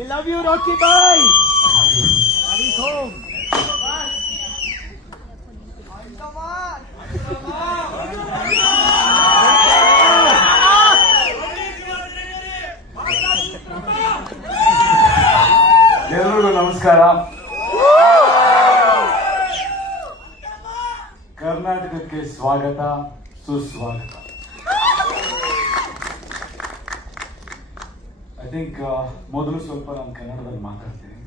We love you, Rocky boy. Daddy's home. ಎಲ್ಲರಿಗೂ ನಮಸ್ಕಾರ. ಕರ್ನಾಟಕಕ್ಕೆ ಸ್ವಾಗತ, ಸುಸ್ವಾಗತ. ಐ ಥಿಂಕ್ ಮೊದಲು ಸ್ವಲ್ಪ ನಾನು ಕನ್ನಡದಲ್ಲಿ ಮಾತಾಡ್ತೀನಿ.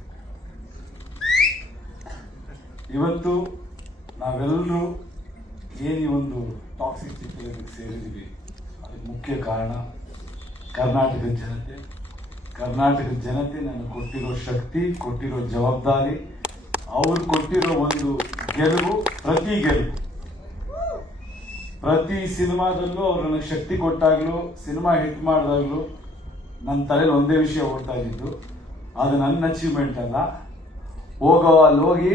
ಇವತ್ತು ನಾವೆಲ್ಲರೂ ಏನು ಈ ಒಂದು ಟಾಕ್ಸಿಕ್ ಚಿತ್ರಕ್ಕೆ ಸೇರಿದ್ದೀವಿ, ಅದಕ್ಕೆ ಮುಖ್ಯ ಕಾರಣ ಕರ್ನಾಟಕದ ಜನತೆ. ಕರ್ನಾಟಕದ ಜನತೆ ನನಗೆ ಕೊಟ್ಟಿರೋ ಶಕ್ತಿ, ಕೊಟ್ಟಿರೋ ಜವಾಬ್ದಾರಿ, ಅವ್ರು ಕೊಟ್ಟಿರೋ ಒಂದು ಗೆಲುವು, ಪ್ರತಿ ಸಿನಿಮಾದಲ್ಲೂ ಅವ್ರು ನನಗೆ ಶಕ್ತಿ ಕೊಟ್ಟಾಗ್ಲೂ, ಸಿನಿಮಾ ಹಿಟ್ ಮಾಡಿದಾಗ್ಲೂ ನನ್ನ ತಲೆಯಲ್ಲಿ ಒಂದೇ ವಿಷಯ ಓಡ್ತಾ ಇದ್ದಿದ್ದು, ಅದು ನನ್ನ ಅಚೀವ್ಮೆಂಟ್ ಅಲ್ಲ, ಅಲ್ಲಿ ಹೋಗಿ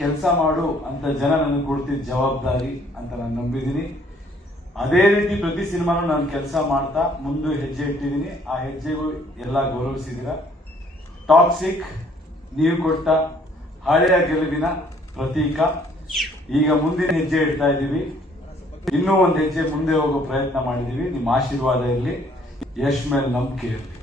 ಕೆಲಸ ಮಾಡು ಅಂತ ಜನ ನನಗೆ ಕೊಡ್ತಿದ್ದ ಜವಾಬ್ದಾರಿ ಅಂತ ನಾನು ನಂಬಿದ್ದೀನಿ. ಅದೇ ರೀತಿ ಪ್ರತಿ ಸಿನಿಮಾನು ನಾನು ಕೆಲಸ ಮಾಡ್ತಾ ಮುಂದೆ ಹೆಜ್ಜೆ ಇಟ್ಟಿದ್ದೀನಿ. ಆ ಹೆಜ್ಜೆಗೂ ಎಲ್ಲ ಗೌರವಿಸಿದಿರ. ಟಾಕ್ಸಿಕ್ ನೀವು ಕೊಟ್ಟ ಹಳೆಯ ಗೆಲುವಿನ ಪ್ರತೀಕ. ಈಗ ಮುಂದಿನ ಹೆಜ್ಜೆ ಇಡ್ತಾ ಇದ್ದೀವಿ. ಇನ್ನೂ ಒಂದು ಹೆಜ್ಜೆ ಮುಂದೆ ಹೋಗೋ ಪ್ರಯತ್ನ ಮಾಡಿದ್ದೀವಿ. ನಿಮ್ಮ ಆಶೀರ್ವಾದ ಇರಲಿ, ಯಶ್ ಮೇಲೆ ನಂಬಿಕೆ ಇರಲಿ.